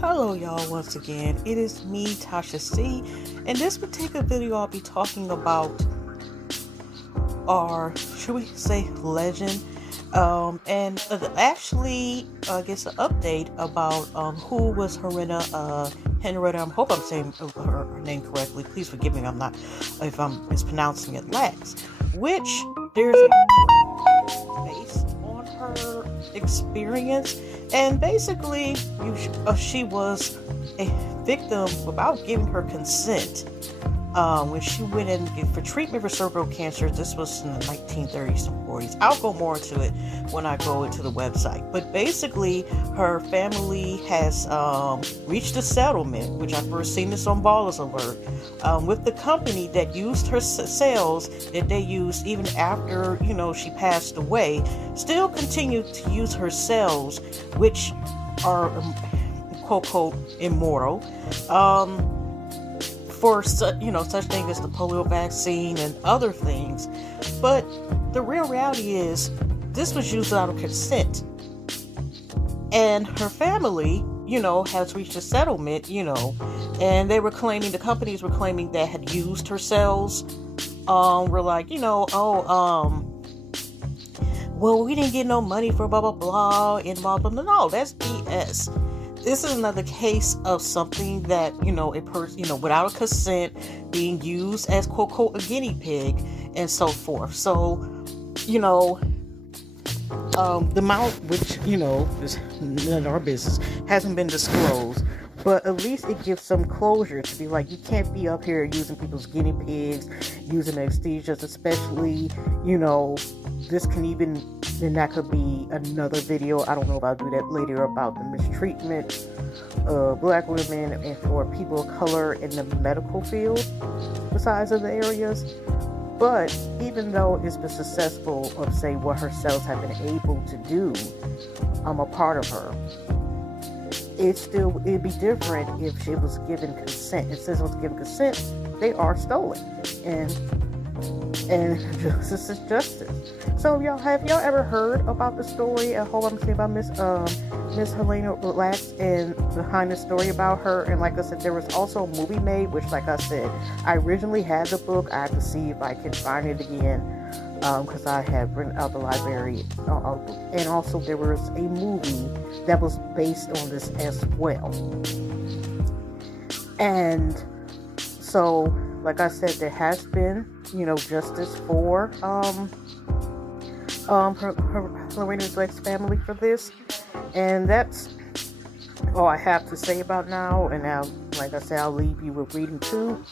Hello y'all, once again, it is me, Tasha C. In this particular video, I'll be talking about our, should we say, legend, and actually, I guess an update about who was Henrietta. I hope I'm saying her name correctly. Please forgive me if I'm mispronouncing it. Lax, which there's a based on her experience. And basically, she was a victim without giving her consent. When she went in for treatment for cervical cancer, this was in the 1930s and 40s. I'll go more into it when I go into the website. But basically, her family has reached a settlement, which I first seen this on Ballers Alert, with the company that used her cells that they used even after, she passed away, still continued to use her cells, which are, quote, quote, immortal, for such thing as the polio vaccine and other things. But the real reality is this was used without consent, and her family has reached a settlement, and the companies were claiming that had used her cells, were like, well, we didn't get no money for blah blah blah and blah blah blah. No, that's BS. This is another case of something that, a person, without a consent, being used as, quote, quote, a guinea pig and so forth. So, the amount, which, is none of our business, hasn't been disclosed. But at least it gives some closure to be like, you can't be up here using people's guinea pigs, using anesthesias, especially, this can even, then that could be another video. I don't know if I'll do that later about the mistreatment of black women and or people of color in the medical field, besides other areas. But even though it's been successful of, say, what her cells have been able to do, I'm a part of her. It'd be different if she was given consent. It says it was given consent, they are stolen. And justice is justice. So have y'all ever heard about the story? I hope I'm saying about Miss Helena Lax and behind the story about her. And like I said, there was also a movie made, which, like I said, I originally had the book. I have to see if I can find it again, because I have written out the library. And also there was a movie that was based on this as well. And so, like I said, there has been, justice for Lorena's Lex family for this, and that's all I have to say about now. And now, like I said, I'll leave you with reading 2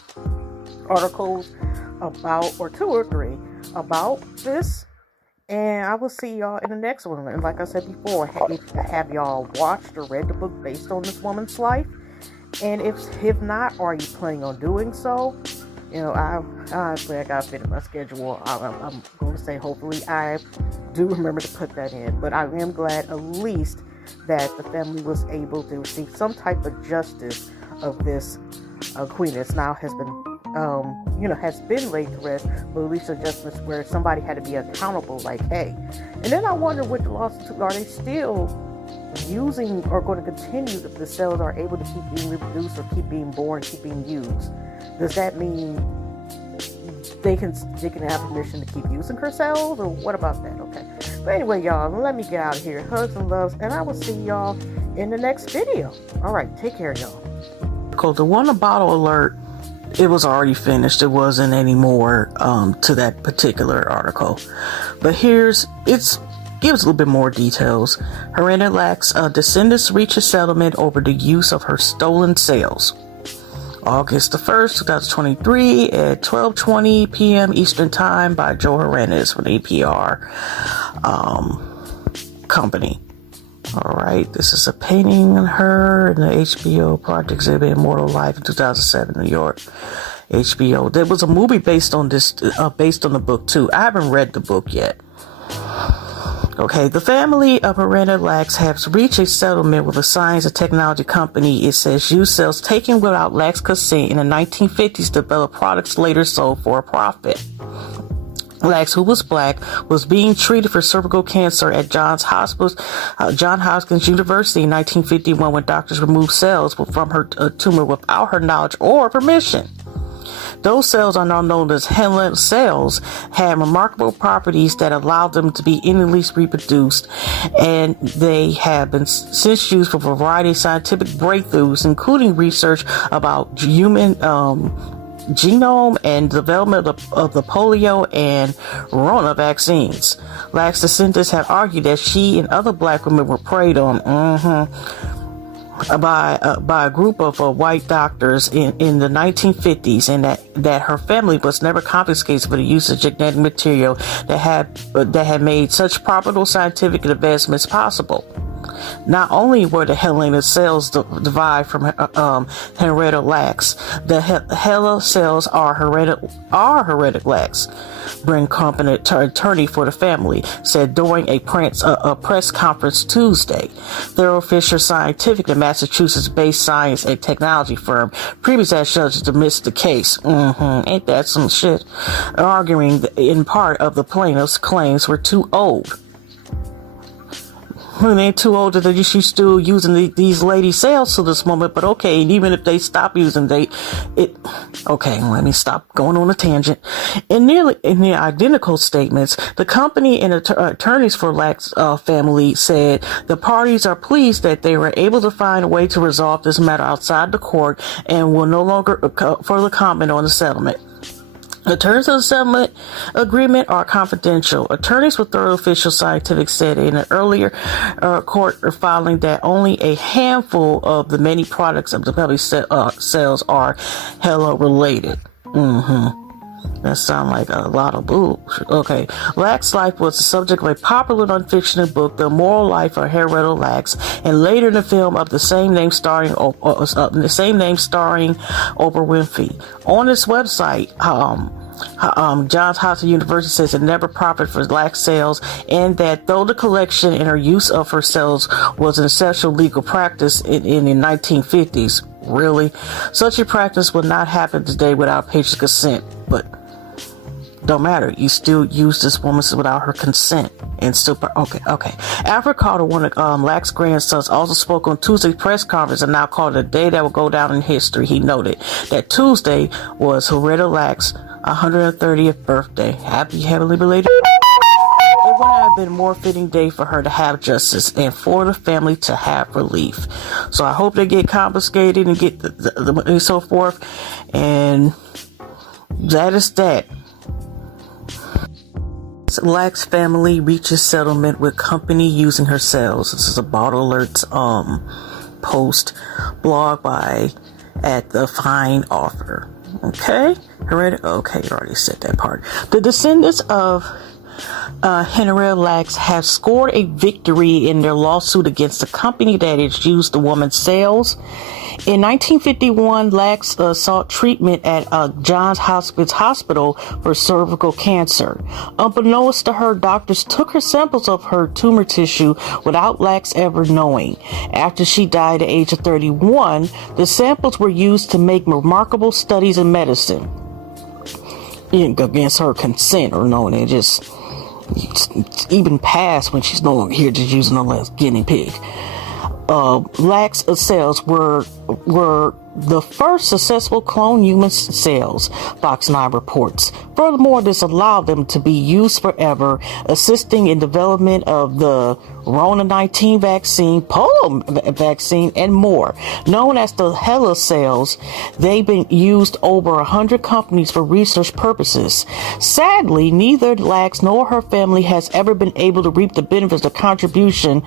articles about, or 2 or 3 about this, and I will see y'all in the next one. And like I said before, have y'all watched or read the book based on this woman's life? And if not, are you planning on doing so? I honestly, I gotta fit in my schedule. I'm going to say hopefully I do remember to put that in. But I am glad at least that the family was able to receive some type of justice of this queen that now has been laid to rest, but at least a justice where somebody had to be accountable, like, hey. And then I wonder what the lawsuit, are they still using or going to continue if the cells are able to keep being reproduced or keep being born, keep being used? Does that mean they can have permission to keep using her cells, or what about that? Okay. But anyway, y'all, let me get out of here. Hugs and loves, and I will see y'all in the next video. All right, take care, y'all. Cool. The one about alert, it was already finished. It wasn't any more to that particular article. But gives a little bit more details. Henrietta Lax descendants reach a settlement over the use of her stolen cells. August the 1st, 2023 at 12:20 p.m. Eastern Time by Joe Hernandez from the APR company. All right, this is a painting of her in the HBO project exhibit Immortal Life in 2007, New York. HBO. There was a movie based on this, based on the book too. I haven't read the book yet. Okay, the family of Henrietta Lax has reached a settlement with a science and technology company. It says used cells taken without Lax consent in the 1950s developed products later sold for a profit. Lax, who was black, was being treated for cervical cancer at Johns Hopkins University in 1951 when doctors removed cells from her tumor without her knowledge or permission. Those cells are now known as Henrietta cells, had remarkable properties that allowed them to be endlessly reproduced, and they have been since used for a variety of scientific breakthroughs, including research about human genome and development of the polio and Rona vaccines. Lax descendants have argued that she and other black women were preyed on by a group of white doctors in the 1950s, and that her family was never confiscated for the use of genetic material that had made such profitable scientific advancements possible. Not only were the Henrietta cells derived from Henrietta Lacks, the Henrietta cells are Henrietta Lacks. Bryn Company, attorney for the family, said during a press conference Tuesday. Thurl Fisher Scientific, a Massachusetts-based science and technology firm, previously had judges dismissed the case. Ain't that some shit? Arguing in part of the plaintiff's claims were too old. They ain't too old that she's still using these lady cells to this moment, but okay, and even if they stop using okay, let me stop going on a tangent. In near identical statements, the company and attorneys for Lack's family said the parties are pleased that they were able to find a way to resolve this matter outside the court and will no longer further comment on the settlement. The terms of the settlement agreement are confidential. Attorneys with Thurl Fisher Scientific said in an earlier court filing that only a handful of the many products of the public cells are Hella related. That sounds like a lot of bullshit. Okay. Lack's life was the subject of a popular nonfiction book, The Moral Life of Henrietta Lacks, and later in the film of the same name starring Oprah Winfrey. On its website, Johns Hopkins University says it never profited for Lacks cells, and that though the collection and her use of her cells was an essential legal practice in the 1950s, really, such a practice would not happen today without patient consent. But don't matter. You still use this woman without her consent, and still okay. Alfred Carter, one of Lack's grandsons, also spoke on Tuesday's press conference and now called it a day that will go down in history. He noted that Tuesday was Henrietta Lack's 130th birthday. Happy heavily belated. It would have been a more fitting day for her to have justice and for the family to have relief. So I hope they get confiscated and get the and so forth. And that is that. Lack's family reaches settlement with company using her cells. This is a Bottle Alerts post blog at the fine offer. Okay, okay, you already said that part. The descendants of Henrietta Lacks have scored a victory in their lawsuit against the company that has used the woman's cells. In 1951, Lacks sought treatment at Johns Hopkins Hospital for cervical cancer. Unbeknownst to her, doctors took her samples of her tumor tissue without Lacks ever knowing. After she died at the age of 31, the samples were used to make remarkable studies in medicine. Against her consent or knowing it, just even past when she's no longer here, just using them as guinea pig. Lack's cells were the first successful clone human cells, Fox 9 reports. Furthermore, this allowed them to be used forever, assisting in development of the Rona-19 vaccine, polio vaccine, and more. Known as the Hella cells, they've been used over 100 companies for research purposes. Sadly, neither Lacks nor her family has ever been able to reap the benefits of contribution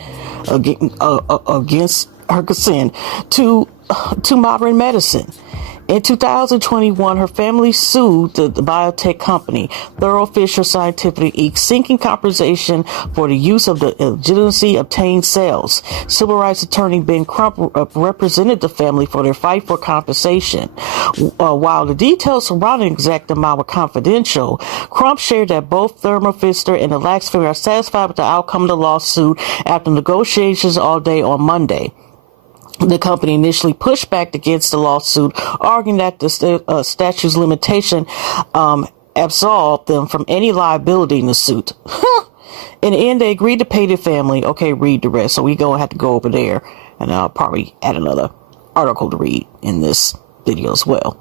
against her consent to modern medicine. In 2021, her family sued the biotech company, Thurl Fisher Scientific, seeking compensation for the use of the illegitimately obtained cells. Civil rights attorney Ben Crump represented the family for their fight for compensation. While the details surrounding the exact amount were confidential, Crump shared that both Thurl Fisher and the Lacks family are satisfied with the outcome of the lawsuit after negotiations all day on Monday. The company initially pushed back against the lawsuit, arguing that the statute's limitation absolved them from any liability in the suit. In the end, they agreed to pay the family. Okay, read the rest. So we gonna have to go over there, and I'll probably add another article to read in this video as well.